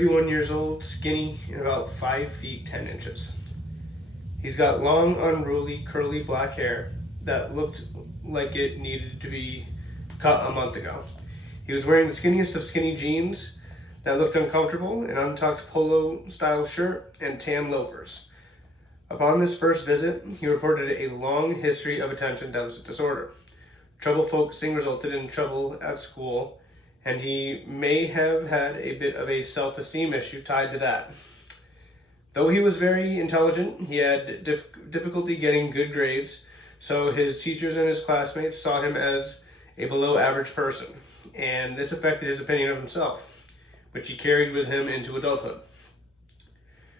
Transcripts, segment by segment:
31 years old, skinny, and about 5 feet 10 inches. He's got long, unruly, curly black hair that looked like it needed to be cut a month ago. He was wearing the skinniest of skinny jeans that looked uncomfortable, an untucked polo-style shirt, and tan loafers. Upon this first visit, he reported a long history of attention deficit disorder. Trouble focusing resulted in trouble at school, and he may have had a bit of a self-esteem issue tied to that. Though he was very intelligent, he had difficulty getting good grades, so his teachers and his classmates saw him as a below-average person, and this affected his opinion of himself, which he carried with him into adulthood.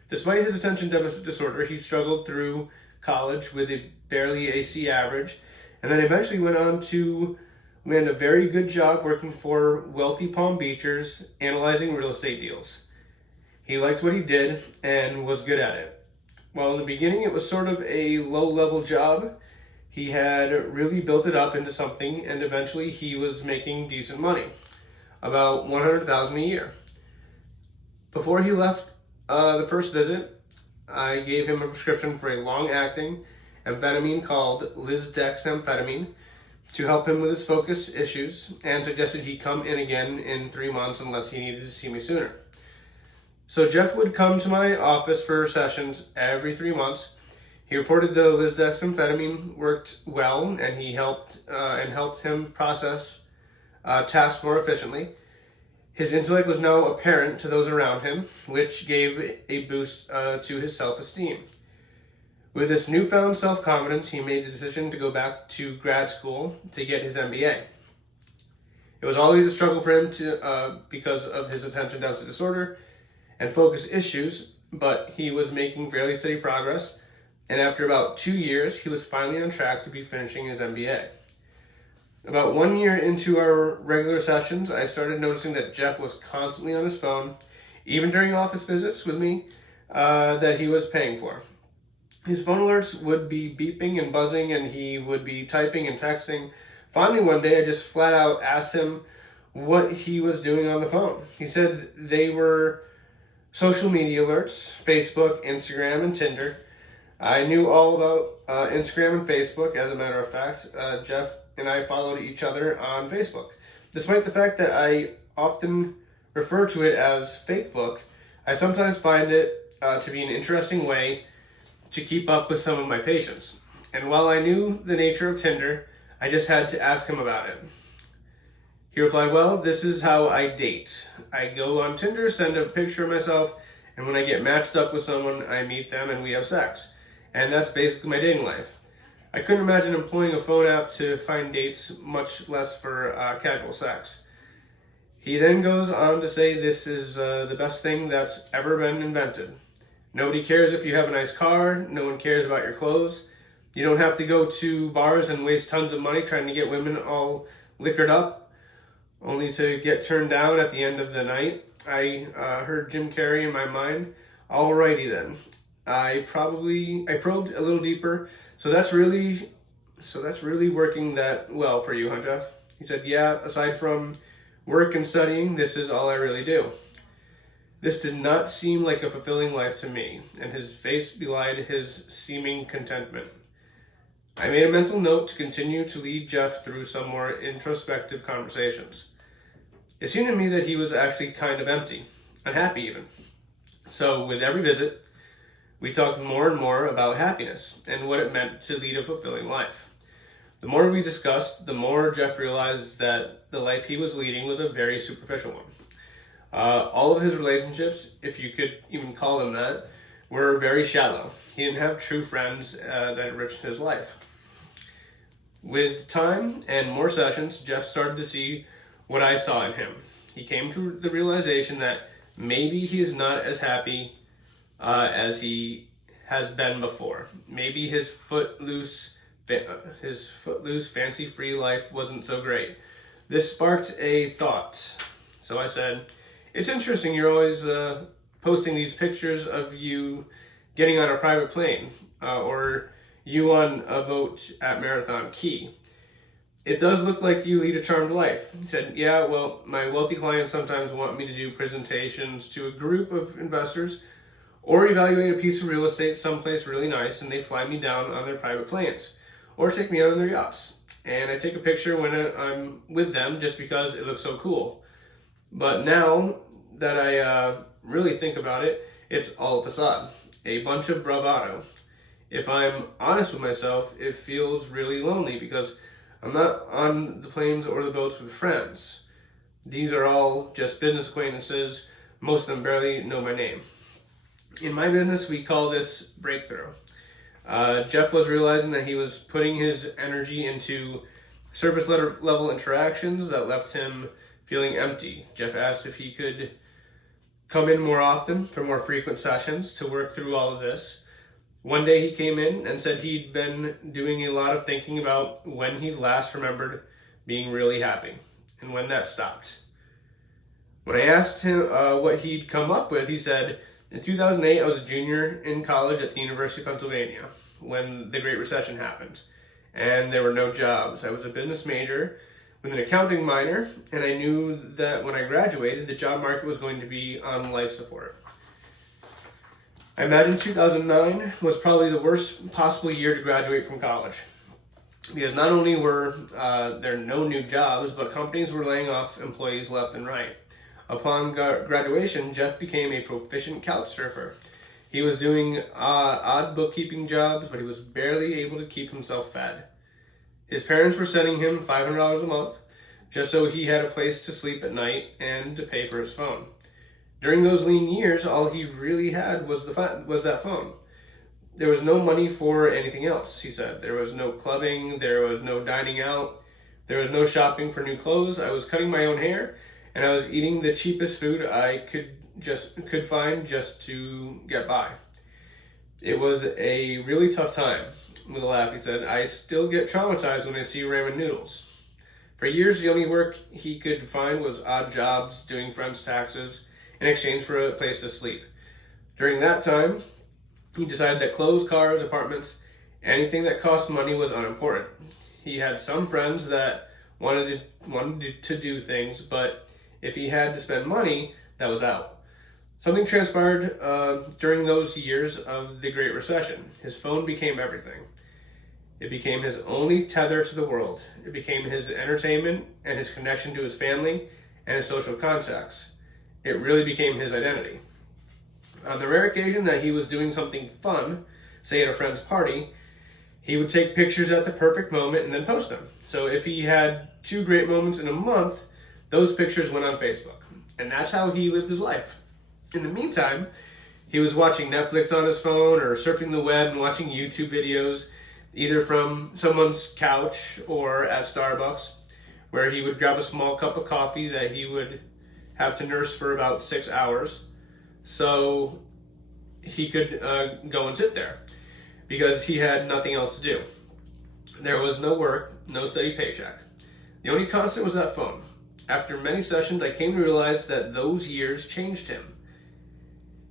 Despite his attention deficit disorder, he struggled through college with barely a C average, and then eventually went on to land a very good job working for wealthy Palm Beachers, analyzing real estate deals. He liked what he did and was good at it. While in the beginning it was sort of a low-level job, he had really built it up into something, and eventually he was making decent money, about $100,000 a year. Before he left the first visit, I gave him a prescription for a long-acting amphetamine called lisdexamfetamine to help him with his focus issues, and suggested he come in again in 3 months unless he needed to see me sooner. So Jeff would come to my office for sessions every 3 months. He reported the lisdexamfetamine worked well, and he helped him process tasks more efficiently. His intellect was now apparent to those around him, which gave a boost to his self-esteem. With this newfound self-confidence, he made the decision to go back to grad school to get his MBA. It was always a struggle for him because of his attention deficit disorder and focus issues, but he was making fairly steady progress, and after about 2 years, he was finally on track to be finishing his MBA. About 1 year into our regular sessions, I started noticing that Jeff was constantly on his phone, even during office visits with me that he was paying for. His phone alerts would be beeping and buzzing, and he would be typing and texting. Finally, one day, I just flat out asked him what he was doing on the phone. He said they were social media alerts, Facebook, Instagram, and Tinder. I knew all about Instagram and Facebook. As a matter of fact, Jeff and I followed each other on Facebook. Despite the fact that I often refer to it as Fakebook, I sometimes find it to be an interesting way to keep up with some of my patients. And while I knew the nature of Tinder, I just had to ask him about it. He replied, "Well, this is how I date. I go on Tinder, send a picture of myself, and when I get matched up with someone, I meet them and we have sex. And that's basically my dating life." I couldn't imagine employing a phone app to find dates, much less for casual sex. He then goes on to say this is the best thing that's ever been invented. Nobody cares if you have a nice car. No one cares about your clothes. You don't have to go to bars and waste tons of money trying to get women all liquored up, only to get turned down at the end of the night. I heard Jim Carrey in my mind. Alrighty then. I probed a little deeper. So that's really working that well for you, huh, Jeff? He said, "Yeah, aside from work and studying, this is all I really do." This did not seem like a fulfilling life to me, and his face belied his seeming contentment. I made a mental note to continue to lead Jeff through some more introspective conversations. It seemed to me that he was actually kind of empty, unhappy even. So with every visit, we talked more and more about happiness and what it meant to lead a fulfilling life. The more we discussed, the more Jeff realized that the life he was leading was a very superficial one. All of his relationships, if you could even call them that, were very shallow. He didn't have true friends that enriched his life. With time and more sessions, Jeff started to see what I saw in him. He came to the realization that maybe he is not as happy as he has been before. Maybe his footloose, fancy-free life wasn't so great. This sparked a thought. So I said, "It's interesting you're always posting these pictures of you getting on a private plane or you on a boat at Marathon Key. "It does look like you lead a charmed life." He said, "Yeah, well, my wealthy clients sometimes want me to do presentations to a group of investors or evaluate a piece of real estate someplace really nice, and they fly me down on their private planes or take me out on their yachts. And I take a picture when I'm with them just because it looks so cool. But now that I really think about it, it's all a facade, a bunch of bravado. If I'm honest with myself, it feels really lonely because I'm not on the planes or the boats with friends. These are all just business acquaintances. Most of them barely know my name. In my business, we call this breakthrough." Jeff was realizing that he was putting his energy into surface level interactions that left him feeling empty. Jeff asked if he could come in more often for more frequent sessions to work through all of this. One day he came in and said he'd been doing a lot of thinking about when he last remembered being really happy and when that stopped. When I asked him what he'd come up with, he said, "In 2008, I was a junior in college at the University of Pennsylvania when the Great Recession happened, and there were no jobs. I was a business major with an accounting minor, and I knew that when I graduated, the job market was going to be on life support. I imagine 2009 was probably the worst possible year to graduate from college, because not only were there no new jobs, but companies were laying off employees left and right. Upon graduation, Jeff became a proficient couch surfer. He was doing odd bookkeeping jobs, but he was barely able to keep himself fed. His parents were sending him $500 a month just so he had a place to sleep at night and to pay for his phone. During those lean years, all he really had was that phone. There was no money for anything else, he said. There was no clubbing, there was no dining out, there was no shopping for new clothes. I was cutting my own hair, and I was eating the cheapest food I could find just to get by. It was a really tough time." With a laugh, he said, "I still get traumatized when I see ramen noodles." For years, the only work he could find was odd jobs doing friends' taxes in exchange for a place to sleep. During that time, he decided that clothes, cars, apartments, anything that cost money was unimportant. He had some friends that wanted to do things, but if he had to spend money, that was out. Something transpired during those years of the Great Recession. His phone became everything. It became his only tether to the world. It became his entertainment and his connection to his family and his social contacts. It really became his identity. On the rare occasion that he was doing something fun, say at a friend's party, he would take pictures at the perfect moment and then post them. So if he had 2 great moments in a month, those pictures went on Facebook. And that's how he lived his life. In the meantime, he was watching Netflix on his phone or surfing the web and watching YouTube videos, either from someone's couch or at Starbucks, where he would grab a small cup of coffee that he would have to nurse for about 6 hours so he could go and sit there because he had nothing else to do. There was no work, no steady paycheck. The only constant was that phone. After many sessions, I came to realize that those years changed him.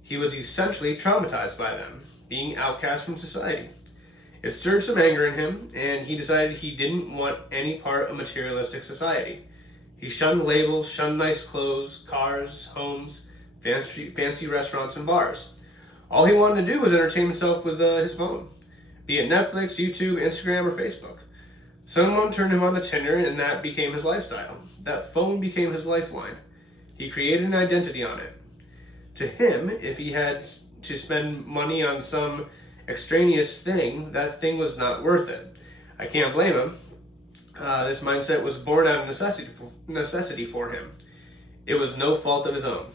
He was essentially traumatized by them, being outcast from society. It stirred some anger in him, and he decided he didn't want any part of materialistic society. He shunned labels, shunned nice clothes, cars, homes, fancy restaurants, and bars. All he wanted to do was entertain himself with his phone, be it Netflix, YouTube, Instagram, or Facebook. Someone turned him on to Tinder, and that became his lifestyle. That phone became his lifeline. He created an identity on it. To him, if he had to spend money on some extraneous thing, that thing was not worth it. I can't blame him. This mindset was born out of necessity for him. It was no fault of his own.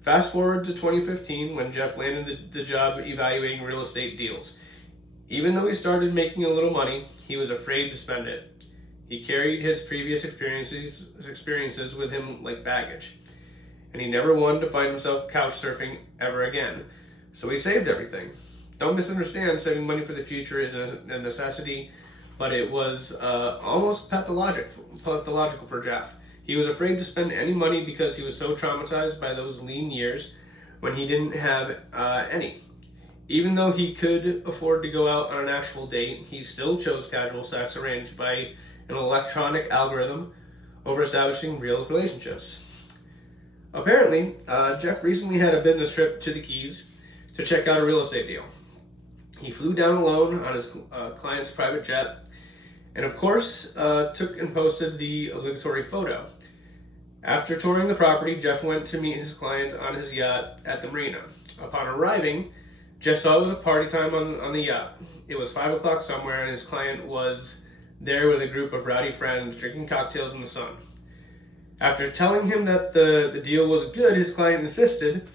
Fast forward to 2015 when Jeff landed the job evaluating real estate deals. Even though he started making a little money, he was afraid to spend it. He carried his previous experiences with him like baggage, and he never wanted to find himself couch surfing ever again. So he saved everything. Don't misunderstand, saving money for the future is a necessity, but it was almost pathological for Jeff. He was afraid to spend any money because he was so traumatized by those lean years when he didn't have any. Even though he could afford to go out on an actual date, he still chose casual sex arranged by an electronic algorithm over establishing real relationships. Apparently, Jeff recently had a business trip to the Keys to check out a real estate deal. He flew down alone on his client's private jet, and of course, took and posted the obligatory photo. After touring the property, Jeff went to meet his client on his yacht at the marina. Upon arriving, Jeff saw it was a party time on the yacht. It was 5 o'clock somewhere, and his client was there with a group of rowdy friends drinking cocktails in the sun. After telling him that the deal was good, his client insisted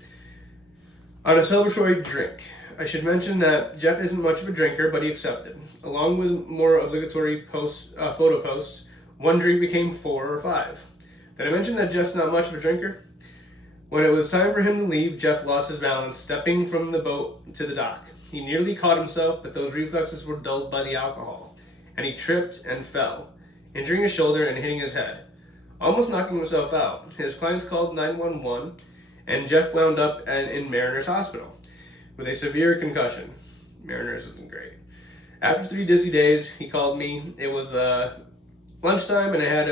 on a celebratory drink. I should mention that Jeff isn't much of a drinker, but he accepted. Along with more obligatory photo posts, one drink became 4 or 5. Did I mention that Jeff's not much of a drinker? When it was time for him to leave, Jeff lost his balance, stepping from the boat to the dock. He nearly caught himself, but those reflexes were dulled by the alcohol, and he tripped and fell, injuring his shoulder and hitting his head, almost knocking himself out. His clients called 911, and Jeff wound up in Mariners Hospital with a severe concussion. Mariners isn't great. After 3 dizzy days, he called me. It was lunchtime, and I had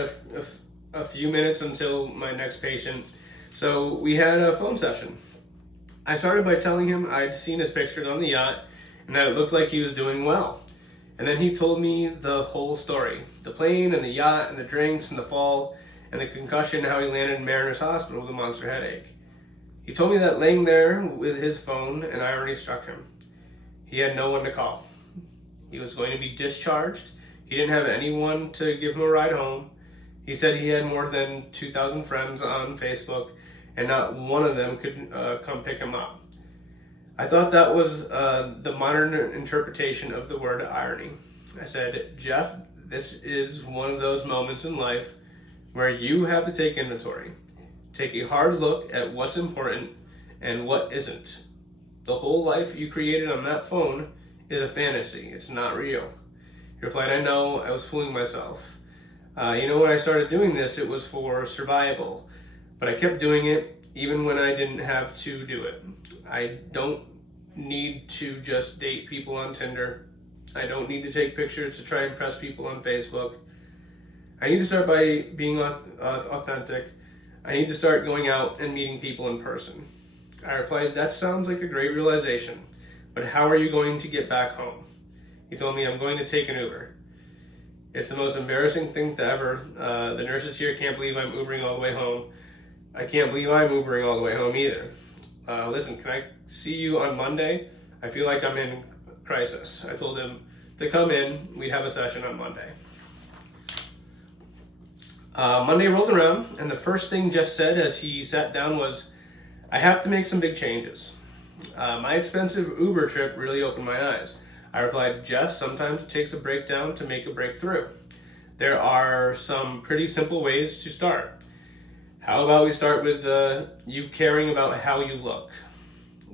a few minutes until my next patient. So we had a phone session. I started by telling him I'd seen his pictures on the yacht and that it looked like he was doing well. And then he told me the whole story. The plane and the yacht and the drinks and the fall and the concussion and how he landed in Mariners Hospital with a monster headache. He told me that laying there with his phone, an irony struck him. He had no one to call. He was going to be discharged. He didn't have anyone to give him a ride home. He said he had more than 2,000 friends on Facebook, and not one of them could come pick him up. I thought that was the modern interpretation of the word irony. I said, Jeff, this is one of those moments in life where you have to take inventory. Take a hard look at what's important and what isn't. The whole life you created on that phone is a fantasy. It's not real. He replied, I know, I was fooling myself. When I started doing this, it was for survival, but I kept doing it even when I didn't have to do it. I don't need to just date people on Tinder. I don't need to take pictures to try and impress people on Facebook. I need to start by being authentic. I need to start going out and meeting people in person. I replied, that sounds like a great realization, but how are you going to get back home? He told me, I'm going to take an Uber. It's the most embarrassing thing ever. The nurses here can't believe I'm Ubering all the way home. I can't believe I'm Ubering all the way home either. Listen, can I see you on Monday? I feel like I'm in crisis. I told him to come in. We'd have a session on Monday. Monday rolled around, and the first thing Jeff said as he sat down was, I have to make some big changes. My expensive Uber trip really opened my eyes. I replied, Jeff, sometimes it takes a breakdown to make a breakthrough. There are some pretty simple ways to start. How about we start with you caring about how you look?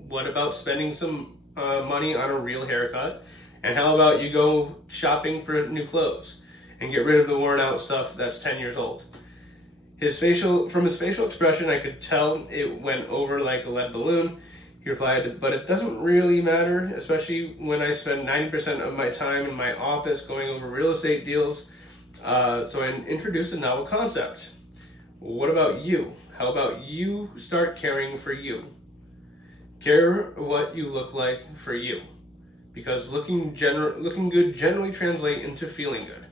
What about spending some money on a real haircut? And how about you go shopping for new clothes and get rid of the worn out stuff that's 10 years old? From his facial expression, I could tell it went over like a lead balloon. He replied, but it doesn't really matter, especially when I spend 90% of my time in my office going over real estate deals. So I introduced a novel concept. What about you? How about you start caring for you? Care what you look like for you. Because looking good generally translates into feeling good.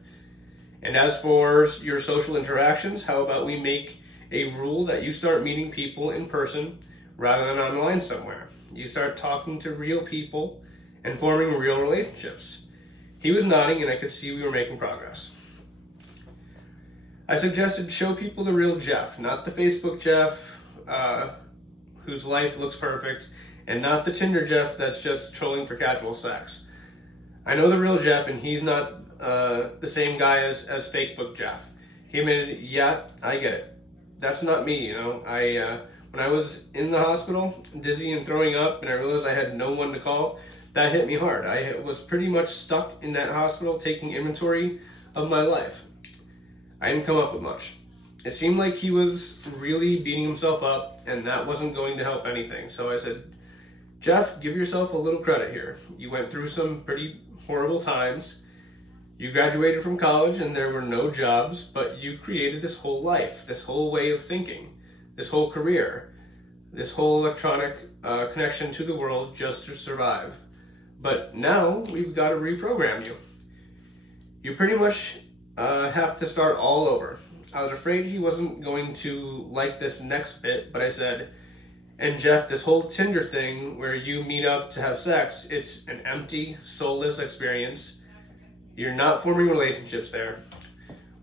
And as for your social interactions, how about we make a rule that you start meeting people in person rather than online somewhere. You start talking to real people and forming real relationships. He was nodding and I could see we were making progress. I suggested show people the real Jeff, not the Facebook Jeff whose life looks perfect, and not the Tinder Jeff that's just trolling for casual sex. I know the real Jeff, and he's not the same guy as Facebook Jeff. He admitted, yeah, I get it. That's not me, When I was in the hospital, dizzy and throwing up, and I realized I had no one to call, that hit me hard. I was pretty much stuck in that hospital taking inventory of my life. I didn't come up with much. It seemed like he was really beating himself up, and that wasn't going to help anything. So I said, Jeff, give yourself a little credit here. You went through some pretty horrible times. You graduated from college and there were no jobs, but you created this whole life, this whole way of thinking, this whole career, this whole electronic connection to the world just to survive. But now we've got to reprogram you. You pretty much have to start all over. I was afraid he wasn't going to like this next bit, but I said, and Jeff, this whole Tinder thing where you meet up to have sex, it's an empty, soulless experience. You're not forming relationships there.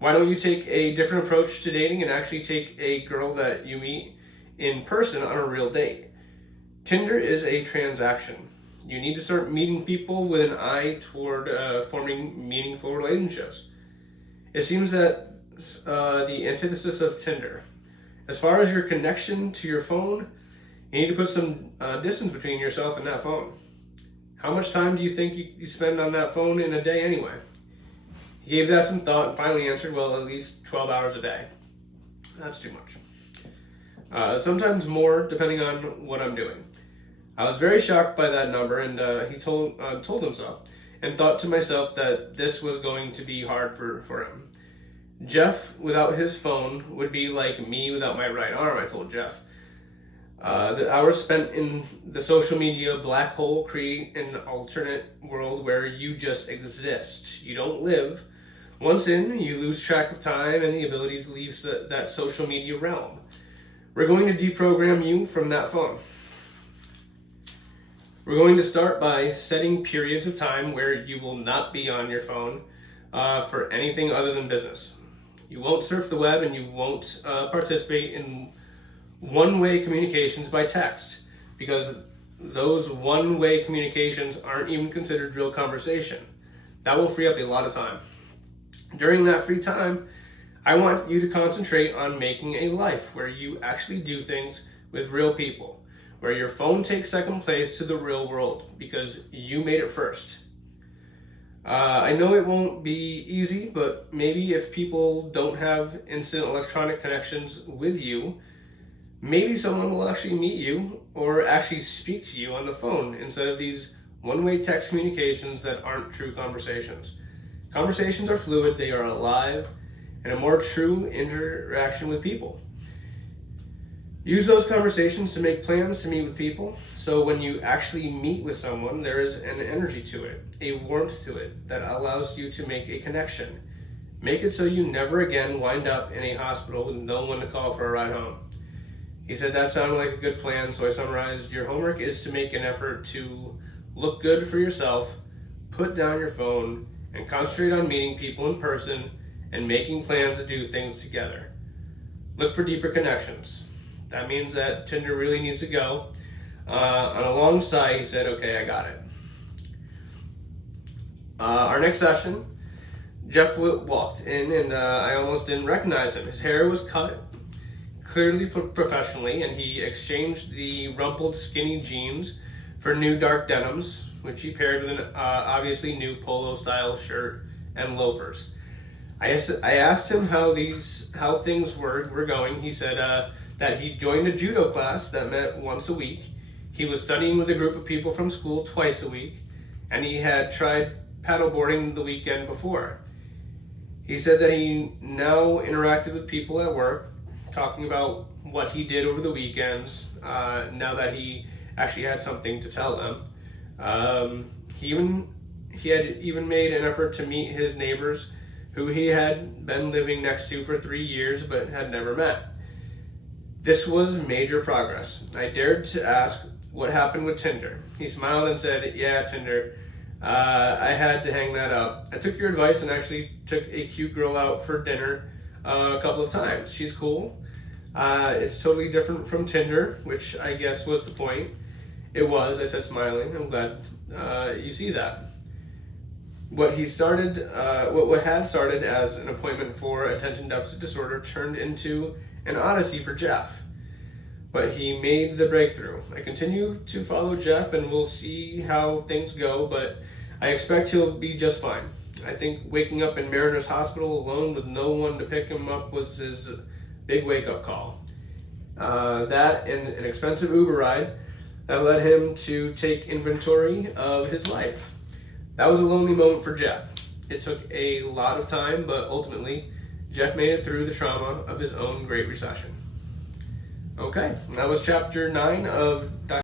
Why don't you take a different approach to dating and actually take a girl that you meet in person on a real date? Tinder is a transaction. You need to start meeting people with an eye toward forming meaningful relationships. It seems that the antithesis of Tinder. As far as your connection to your phone, you need to put some distance between yourself and that phone. How much time do you think you spend on that phone in a day anyway? He gave that some thought and finally answered, well, at least 12 hours a day. That's too much. Sometimes more, depending on what I'm doing. I was very shocked by that number, and he told him so, and thought to myself that this was going to be hard for him. Jeff, without his phone, would be like me without my right arm, I told Jeff. The hours spent in the social media black hole create an alternate world where you just exist. You don't live. Once in, you lose track of time and the ability to leave that social media realm. We're going to deprogram you from that phone. We're going to start by setting periods of time where you will not be on your phone for anything other than business. You won't surf the web and you won't participate in one-way communications by text, because those one-way communications aren't even considered real conversation. That will free up a lot of time. During that free time, I want you to concentrate on making a life where you actually do things with real people, where your phone takes second place to the real world because you made it first. I know it won't be easy, but maybe if people don't have instant electronic connections with you, maybe someone will actually meet you or actually speak to you on the phone instead of these one-way text communications that aren't true conversations. Conversations are fluid, they are alive, and a more true interaction with people. Use those conversations to make plans to meet with people, so when you actually meet with someone, there is an energy to it, a warmth to it that allows you to make a connection. Make it so you never again wind up in a hospital with no one to call for a ride home. He said that sounded like a good plan, so I summarized, your homework is to make an effort to look good for yourself, put down your phone, and concentrate on meeting people in person and making plans to do things together. Look for deeper connections. That means that Tinder really needs to go. On a long sigh, he said, okay, I got it. Our next session, Jeff walked in and I almost didn't recognize him. His hair was cut clearly professionally, and he exchanged the rumpled skinny jeans for new dark denims, which he paired with an obviously new polo style shirt and loafers. I asked him how things were going. He said that he joined a judo class that met once a week. He was studying with a group of people from school twice a week, and he had tried paddleboarding the weekend before. He said that he now interacted with people at work, talking about what he did over the weekends, now that he actually had something to tell them. He had even made an effort to meet his neighbors who he had been living next to for 3 years but had never met. This was major progress. I dared to ask what happened with Tinder. He smiled and said, yeah, Tinder. I had to hang that up. I took your advice and actually took a cute girl out for dinner a couple of times. She's cool. It's totally different from Tinder, which I guess was the point. It was, I said, smiling. I'm glad you see that. What had started as an appointment for attention deficit disorder turned into an odyssey for Jeff. But he made the breakthrough. I continue to follow Jeff and we'll see how things go, but I expect he'll be just fine. I think waking up in Mariners Hospital alone with no one to pick him up was his big wake-up call. That and an expensive Uber ride that led him to take inventory of his life. That was a lonely moment for Jeff. It took a lot of time, but ultimately, Jeff made it through the trauma of his own Great Recession. Okay, that was chapter 9 of Dr.